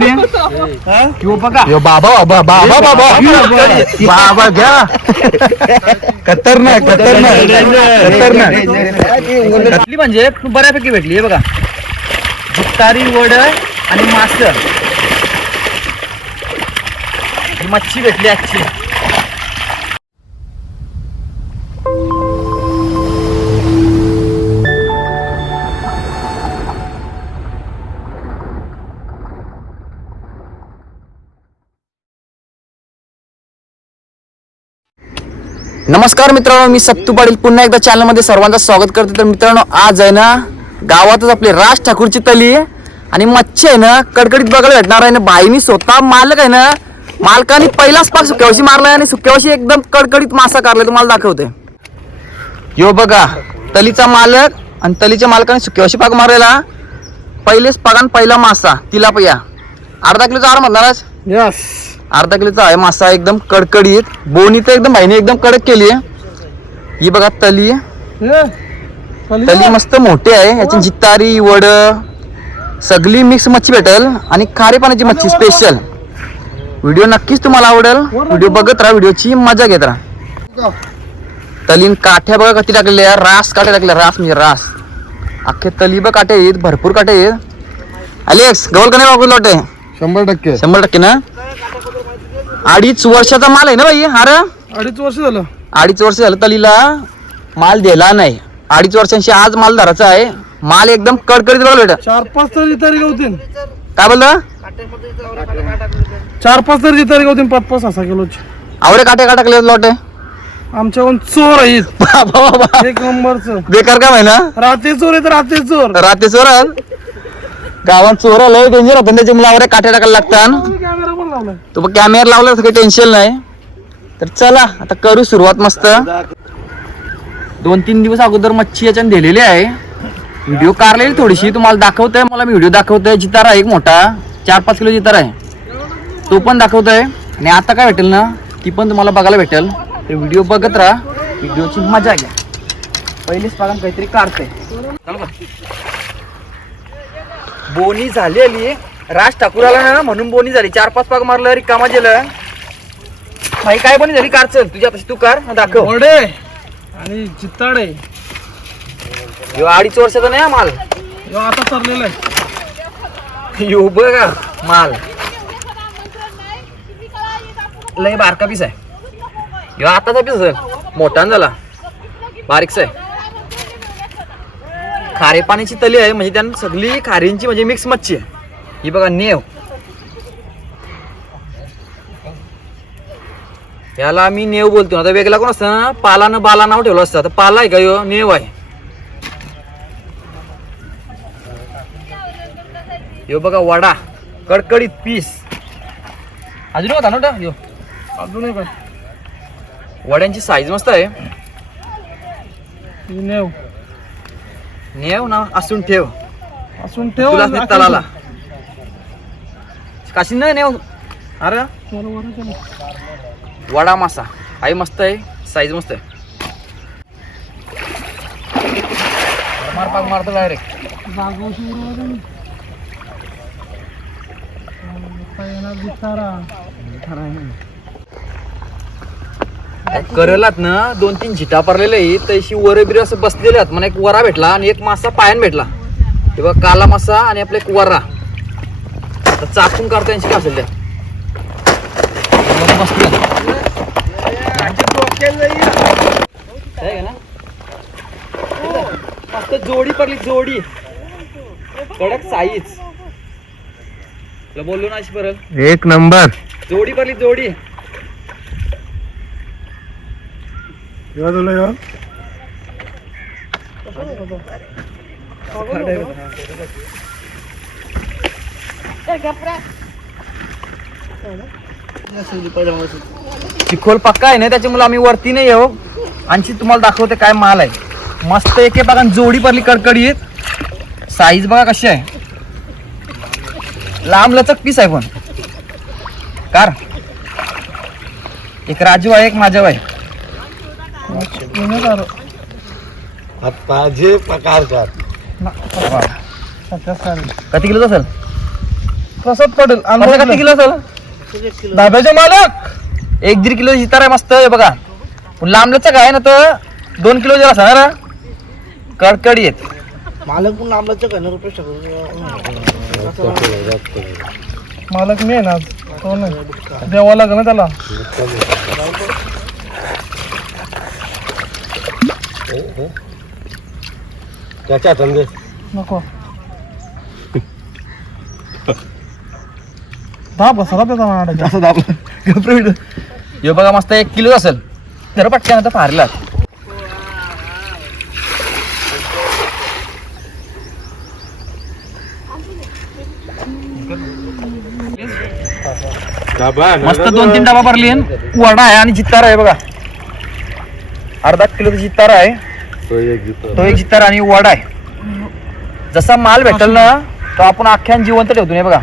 बघा बाबा बाबा बाबा बाबा बाबा घ्या खतरनाक खतरनाक खतरनाक म्हणजे बऱ्यापैकी भेटली हे बघा जितारी वड आणि मास मच्छी भेटली आजची. नमस्कार मित्रांनो, मी सत्तू पाटील पुन्हा एकदा चॅनलमध्ये सर्वांचं स्वागत करतो. तर मित्रांनो, आज आहे ना गावातच आपली राज ठाकूरची तली आहे आणि मच्छी आहे ना कडकडीत बघायला भेटणार आहे ना. बाईनी स्वतः मालक आहे ना, मालकाने पहिलाच पाक सुक्यावशी मारलाय आणि सुक्यावशी एकदम कडकडीत मासा काढलाय. तुम्हाला दाखवते. यो बघा तलीचा मालक आणि तलीच्या मालकाने सुक्यावशी पाक मारलेला. पहिलेच पागान पहिला मासा तिलापया अर्धा किलोचा आराम म्हणणारच. यस, अर्धा किलोचा आहे मासा, एकदम कडकडीत. बोनी तर एकदम भाईने एकदम कडक केली आहे. ही बघा तली तली मस्त मोठी आहे. याची जितारी वड सगळी मिक्स मच्छी भेटेल आणि खारे पाण्याची मच्छी स्पेशल. व्हिडिओ नक्कीच तुम्हाला आवडेल. व्हिडिओ बघत राहा, व्हिडिओची मजा घेत राहा. तलीन काठ्या बघा कधी टाकलेल्या, रास काठ्या टाकल्या. रास म्हणजे रास अख्खे तली बघ काठे आहेत, भरपूर काठे आहेत. अलेक्स गवल का नाही वापरलं वाटते? 100% 100% ना. 2.5 वर्षाचा माल आहे ना भाई. अरे 2.5 वर्ष झालं. 2.5 वर्ष झालं तलीला माल दिला नाही. 2.5 वर्षांशी आज माल धराचा आहे. माल एकदम कडकडीत बघा बेटा. 4-5 तरी जितारी गावतील. काय बोललं? 4-5 तरी जितारी गावतील. 5-5-6 किलोची आवडे काटे का टाकले लॉटे आमच्याकडून चोर आहेत. बाबा बाबा एक नंबरचं बेकार काम आहे ना. रात्री चोर आहे तर रात्री चोर. रात्री चोर गावात चोर लय डेंजर होतं. त्याच्या मुलावर काठ्या टाकायला लागतात. कॅमेरा पण लावलाय. तो कॅमेरा लावला तर काही टेन्शन नाही. तर चला आता करू सुरुवात. मस्त 2-3 दिवस अगोदर मच्छी याच्यानं दिलेली आहे. व्हिडिओ काढलेली थोडीशी तुम्हाला दाखवतोय. मला मी व्हिडिओ दाखवतोय. जितारा एक मोठा 4-5 किलो जितारा आहे, तो पण दाखवतोय. आणि आता काय भेटेल ना ती पण तुम्हाला बघायला भेटेल. तर व्हिडिओ बघत राहा, व्हिडिओची मजा घ्या. पहिलेच पागा काहीतरी काढतंय. बोनी झालेली राज ठाकूराला ना म्हणून बोनी झाली. 4-5 पाग मारलं रिकामा गेलं. भाई काय बोनी झाली? कार चल तुझ्यापाशी, तू कार दाखव. वडे आणि चित्ताडे. 2.5 वर्षाचा नाही हा माल. आता सरलेला आहे. यो बघा माल लय बारका पीस आहे. यो आताचा पीस असेल, मोठा झाला, बारीकसा आहे. खारे पाण्याची तली आहे, म्हणजे त्यांना सगळी खारींची म्हणजे मिक्स मच्छी आहे. ही बघा नेव, याला आम्ही नेव बोलतो. आता वेगळा कोण असतं ना, पाला न बाला नाव ठेवलं असतं. तर पाला आहे का यो? नेव आहे. यो बघा वडा कडकडीत पीस. अजून होता ना यो? अजून काय वड्यांची साईज मस्त आहे. नेव नेव ना असून ठेव, असून ठेव. तुला नाही तलाला काशी नाही नेव. अरे वडा मासा आहे, मस्त आहे, साईज मस्त आहे. मार पाक मारतो डायरेक्ट. करलात ना 2-3 झिटा पडलेले आहेत. तशी वर बिर असं बसलेले आहेत. मला एक वरा भेटला आणि एक मासा पायान भेटला. तेव्हा काला मासा आणि आपला एक वरा. तर चाकून काढतो यांची काय असेल त्या मस्त जोडी पडली, जोडी कडक साईज. तुला बोललो ना अशी परत एक नंबर जोडी पडली, जोडी. तुला चिखोल पक्का आहे ना, त्याच्यामुळे आम्ही वरती नाही येऊ. आणि तुम्हाला दाखवते काय माल आहे. मस्त एक बघा जोडी पडली कडकडीत. साईज बघा कशी आहे, लांब लचक पीस आहे. पण कार एक राजू आहे, एक माझा आहे. ताजे प्रकार किती किलो असेल? प्रसाद पटेल असं किती किलो असेल दादाचे मालक 1-1.5 किलो जितार आहे मस्त हे बघा. लांबलंच काय ना तर 2 किलो जर असणार ना कडकडी आहेत. मालक पण लांबलाच काय ना रुपये मालक मी आहे ना तो नाही द्यावा लागेल ना त्याला. नको दाब बसला त्याचा माडा असं दाबलं हे बघा मस्त 1 किलो असेल जरा पटक्यानंतर फारला. मस्त 2-3 डबा भरली वडा आहे आणि जित्तार आहे बघा. अर्धा किलो जित्तार आहे तो एक जित्तार आणि वडा आहे. जसा माल भेटल ना तो आपण अख्यान जिवंत ठेवतो नाही बघा.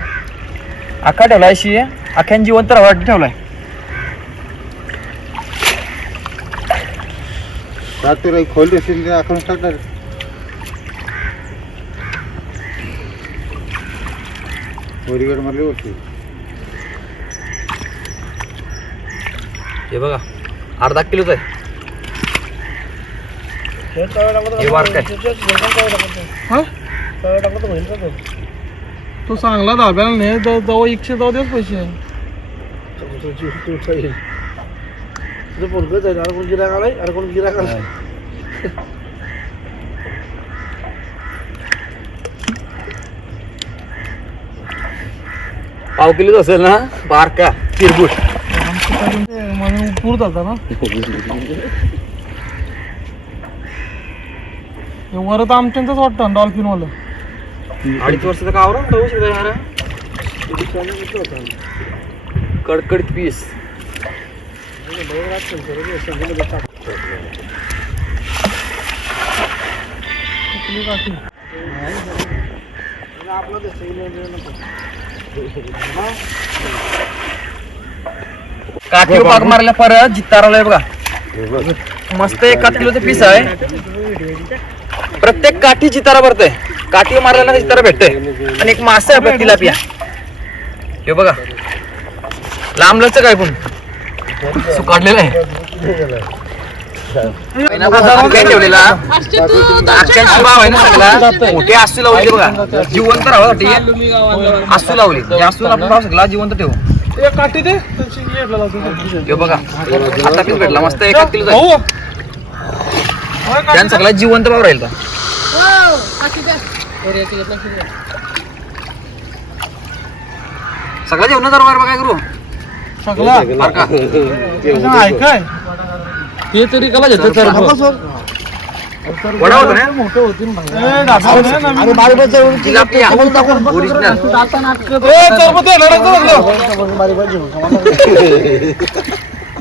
अख्खा ठेवलाय अशी अख्यान जिवंत रवाटी ठेवलाय. खोल आपण टाकणार वरीवर मारले होते. हे बघा अर्धा किलोच आहे. हे वारक आहे. हा तो चांगला दाब्याला नाही जवळ 100 जाऊ देच पैसे कोण गिराक आलाय अरे कोण गिराक आलाय. पाव किलोच असेल ना बारका चिरबुट. माझं पूर जाता ना हे वरत आमच्यांच वाटतं डॉल्फिन वालं. 2.5 वर्षाचा का आवरा होऊ शकता कडकडीत पीस. काठी पाक मारल्या परत जित्ताराला बघा मस्त 1 किलोचं पीस आहे. प्रत्येक काठी जितारा भरतोय. काठी मारल्याला जितारा भेटतोय. आणि एक मासा आहे आपला तिलापिया हे बघा लांबलंच काय पण सुकाडलेलं आहे. ठेवलेला अख्ख्यांची भाव आहे ना सगळा मोठी आसू लावली बघा जिवंत राहासाठी आसू लावली. आसू आपण भाव सगळा जिवंत ठेवू. काठी दे हे बघा आता किती भेटला मस्त 1 किलो त्यानं सगळा जिवंत भाव राहील. सगळं जेवण दरबार बघा करू सगळा ऐकाय ते तरी कला घेतो वडा होतो ना मोठे होतील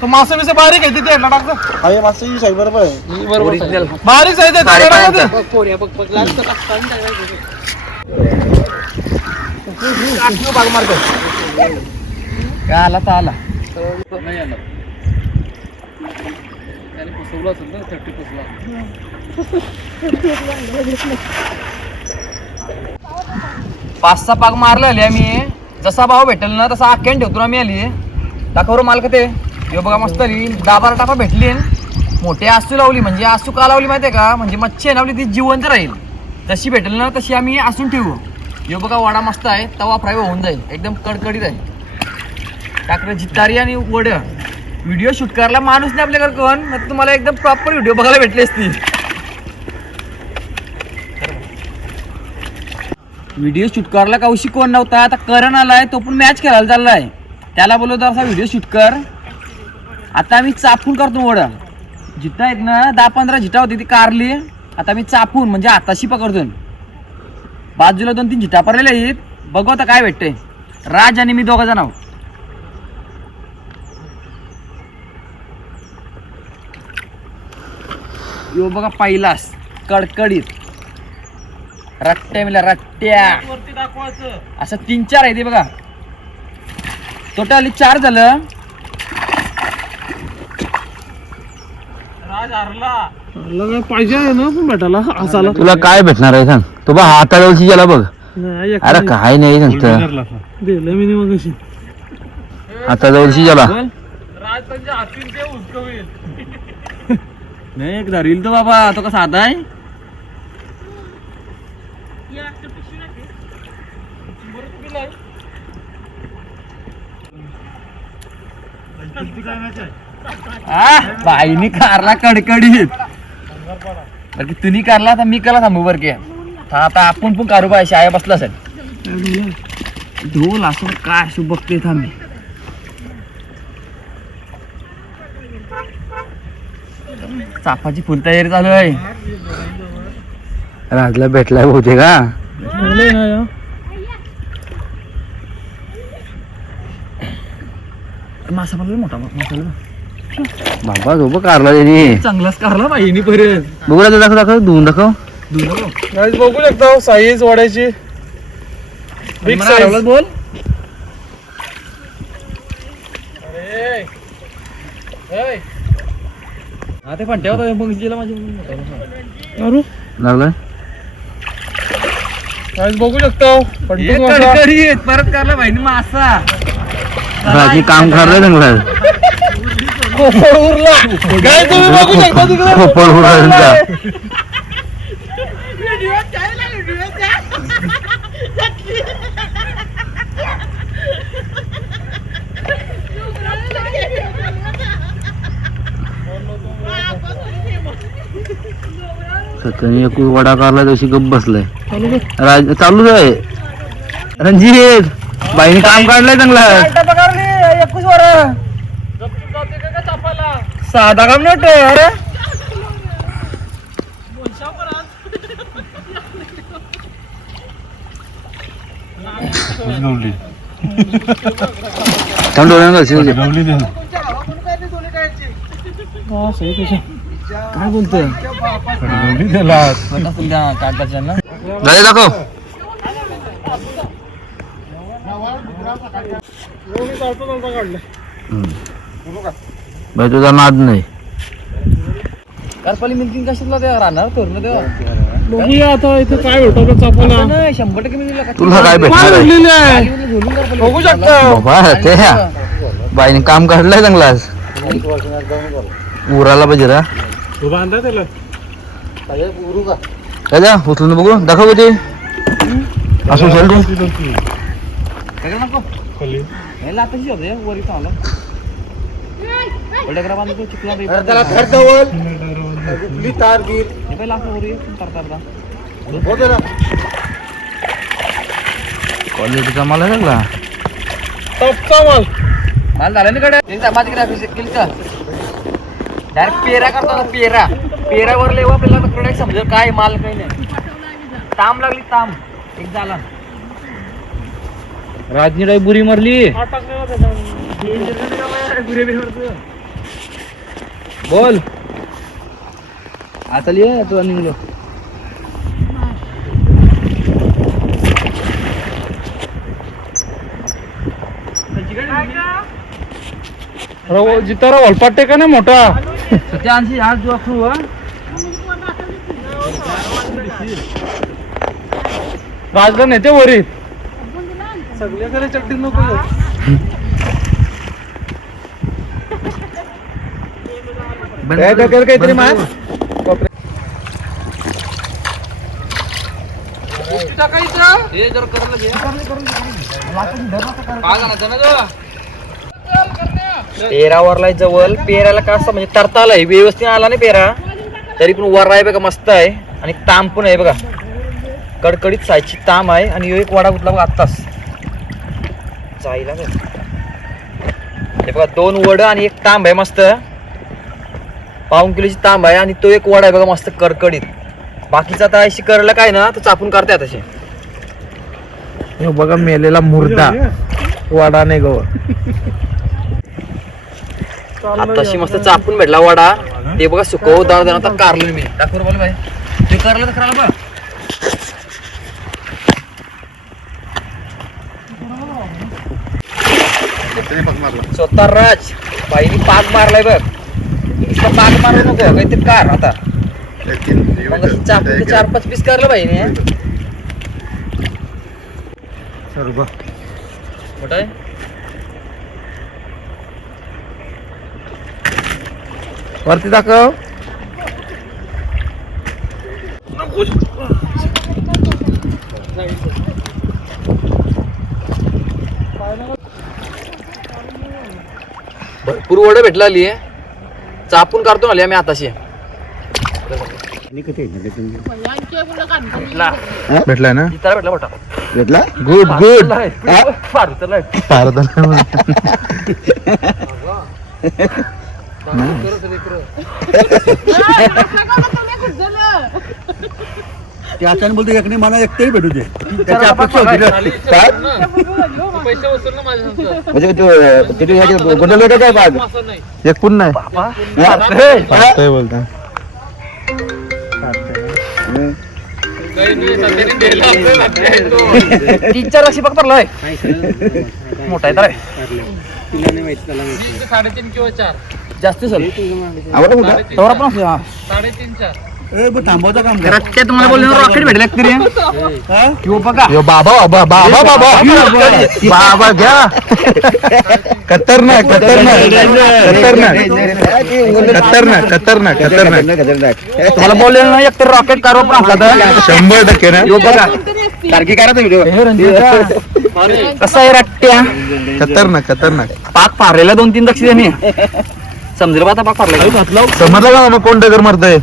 मासे बिसे बारीक आहे तिथे टाकतो बारीक काय आला तर आला. पाच सहा पाक मारले आली आम्ही. जसा भाव भेटेल ना तसा अख्यान ठेवतो ना मी आली दाखवर मालक ते हे बघा मस्त आली 10-12 टाका भेटली. मोठी आसू लावली म्हणजे आसू का लावली माहितीये का म्हणजे मच्छी आहे लावली ती जिवंत राहील. जशी भेटेल ना तशी आम्ही आसून ठेवू. हे बघा वडा मस्त आहे तवा फ्राय होऊन जाईल एकदम कडकडीत आहे. टाकलं जितारी आणि वड. व्हिडिओ शूट करायला माणूस नाही आपल्याकडे कोण मग तुम्हाला एकदम प्रॉपर व्हिडिओ बघायला भेटली असती. व्हिडिओ शूट करायला कौशिक कोण नव्हता आता करण आलाय तो पण मॅच खेळायला चाललाय. त्याला बोलवतो असा व्हिडिओ शूट कर. आता आम्ही चापून करतो वड. जिता आहेत ना 10-15 जिटा होती ती कारली. आता मी चापून म्हणजे हाताशी पकडतो. बाजूला 2-3 जिटा पडलेले आहेत. बघू आता काय भेटतंय. राज आणि मी 2 जण आहोत. यो बघा पहिलाच कडकडीत रट्ट्या मिळाल्या रट्ट्या असं 3-4 आहे ते बघा. टोटली 4 झालं. पाहिजे ना पण भेटायला असाला तुला काय भेटणार आहे सांग. तो बा हाताळची गेला बघ नाही अरे काय नाही नंतर दिलं मी मग कशी आता जवळशी झाला नाही एक धरील तो बाबा तो का साधा आहे बाईनी कारला कडकडीत बरं की तुम्ही कारला तर मी कला थांबू बरं की आता आपण पण कारू पाहिजे शाळा बसला असेल ढोल असं काय असं बघते थांबे चापाची फुल तयारी चालू आहे राजला भेटलाय बहुतेक का मासा पण मोठा मासा बाबा झोप कारला त्याची चांगलाच कारला बाईनी परत बघू दाखव दाखव दाखव धुवून दाखव गाईस बघू शकता साईज वाढायची बिग साईज बोल हा ते पण ठेवतो मग गेला माझी लागलाय गाईस बघू शकता परत कारला बाईनी मासा राजी काम करलंय चांगलं खोपड उरला काय तुम्ही बघू शकता तिकडे खोपड उरला सत्याने एक वडा कारला तशी गप बसलाय राज चालूच आहे रणजित बाईने काम काढलंय चांगलं साधा काम नव्हतं अरे थांब डोळ्यानं घालशील. काय बोलतोय काढताच्या ना झाले दाखव भाई तुझा नाद नाही कारपाली मिल्किंग कशाला द्या राहणार तोरण देवा बघूया आता इथे काय भेटतो का चापाला 100% मिळेल का तुला काय भेटणार आहे? उरलेली आहे बघू शकता बाबा ते बाईने काम काढलंय चांगलं आज उराला पाहिजे रा बांधा त्याला काय द्या उचलून बघू दाखव ते असं चल तू नको हे लाताची होते वरी चांगला वडगरा बांधतो चिकला रे त्याला घर जवळ कुठली तार गिर हे पहिला असं वरी करता होते ना क्वालिटीचा माल आहे चांगला टपचा माल माल झाला ना कडे त्यांचा माझी ग्राफिक्स केली का डायरेक्ट पेरा करतो ना पेरा पेरावर लेवा आपल्याला कडे समजेल काय माल काही नाही ताम लागली ताम एक झाला राजनी राय बुरी मारली बोल आता लिह तू निघलो जितारा वलपाटे का नाही मोठा सत्याऐंशी आज जो अखरू राजला नेते वरीत सगळ्याकडे चट्टी नको काहीतरी मार पेरावरला जवळ पेराला का असं म्हणजे तरता आलाय व्यवस्थित आला नाही पेरा तरी पण वर आहे बघा मस्त आहे आणि ताम पण आहे बघा कडकडीत सायची ताम आहे आणि एक वडा कुठला बघा आत्ताच जायला हे बघा 2 वड आणि एक तांब आहे मस्त 1/2 किलोची तांब आहे आणि तो एक वडा आहे बघा मस्त कडकडीत बाकीचा आता अशी करला काय ना तर चापून काढतात असे बघा मेलेला मुर्दा वाडा नाही गव आताशी मस्त चापून भेटला वडा ते बघा सुकव दाळ देणार आता कारलं मी दाखव बोल भाई ते करलं तर करायला बघ स्वतः राज बाईनी पाक मारलाय बघ नुसतं पाक मारू नको काहीतरी कार आता मग चापून 4-5 पीस करलं बाईने मोठा आहे वरती दाखव. भरपूर वड भेटला आली चापून काढतो आली आम्ही आताशी भेटलाय ना? जितारा भेटला मोठा भेटला. Good good. ते अचानक बोलतो एक नाही मला एकटंही भेटू दे त्याची अपेक्षा होती ना. काय? म्हणजे तू गुंडल काय बाग एक पुन्हा आहे बोलता. तीन चार वर्षी पक पडलाय मोठा आहे तर 3.5 किंवा 4 जास्त सर आवडला मोठा. तवरा पण असतो हा 3.5-4 थांबवता काम कर. रट्टे तुम्हाला बोलले रॉकेट भेटले तरी किंवा बघा यो बाबा बाबा बाबा बाबा बाबा घ्या. खतरनाक खतरनाक खतरनाक खतरनाक खतरनाक खतरनाक. तुम्हाला बोलले ना एक तर रॉकेट कारवा पण असला तर 100% ना. यो बघा सारखी करा व्हिडिओ. कसा आहे रट्ट्या खतरनाक खतरनाक. पाक पारलेला 2-3 दक्षिण त्यांनी समजलं आता पाक पारला समजलं का मग कोण डगर मारतय?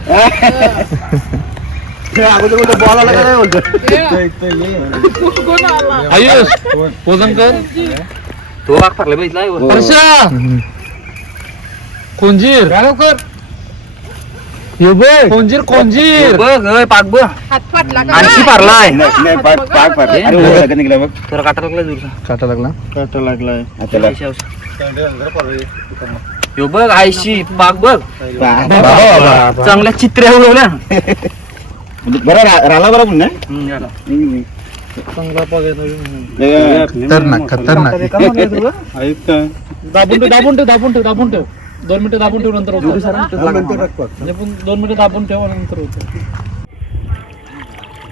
अगोदर बोलतो बॉल आला का नाही बोलतो. आयुष पोजनकर तो पाक पारला बघितला वर्षा कोंजीर कोंजीर कोंजीर बघ होय, पाक बघ आणखी पारलाय नाही पाक पाक पाक. अरे हो का निघला बघ. तर काटा लागला दूर काटा लागला. काटा लागलाय. यो बघ आयशी पाक बघ बाबा बाबा. चांगल्या चित्र्या उडवल्या बरं राहिला बरं पण खतरनाक खतरनाक. दाबून ठेव 2 मिनिटं दाबून ठेव नंतर होतं. म्हणजे 2 मिनिटं दाबून ठेव नंतर होतं.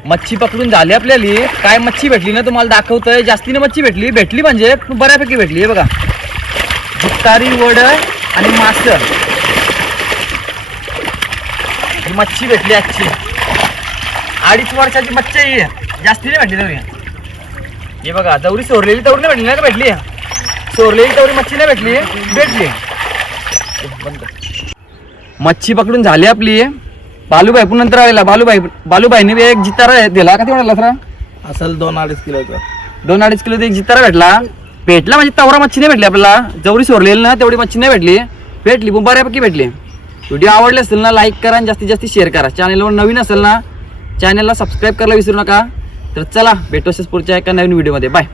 मच्छी पकडून झाली आपल्याला. काय मच्छी भेटली ना तुम्हाला दाखवतोय. जास्तीने मच्छी भेटली म्हणजे बऱ्यापैकी भेटली. हे बघा जितारी वड आणि मास ही मच्छी भेटली आजची. 2.5 वर्षाची मच्छी आहे. जास्तीने भेटली तरी. हे बघा दवरी सोरलेली तवरी नाही भेटली ना का भेटली. सोरलेली तवरी मच्छी नाही भेटली. मच्छी पकडून झाली आपली. बालूबाई पण नंतर आलेला. बालूबाईने बी एक जितारा दिला. किती म्हणाला सर? असेल 2-2.5 किलोचा. 2-2.5 किलो एक जितारा भेटला म्हणजे तवरा मच्छी नाही भेटली आपल्याला. जवळी सोरलेली ना तेवढी मच्छी नाही भेटली पण बऱ्यापैकी भेटली. व्हिडिओ आवडले असेल ना लाईक करा आणि जास्तीत जास्त शेअर करा. चॅनलवर नवीन असेल ना चॅनलला सबस्क्राईब करायला विसरू नका. तर चला भेटू असेच पुढच्या एका नवीन व्हिडिओमध्ये. बाय.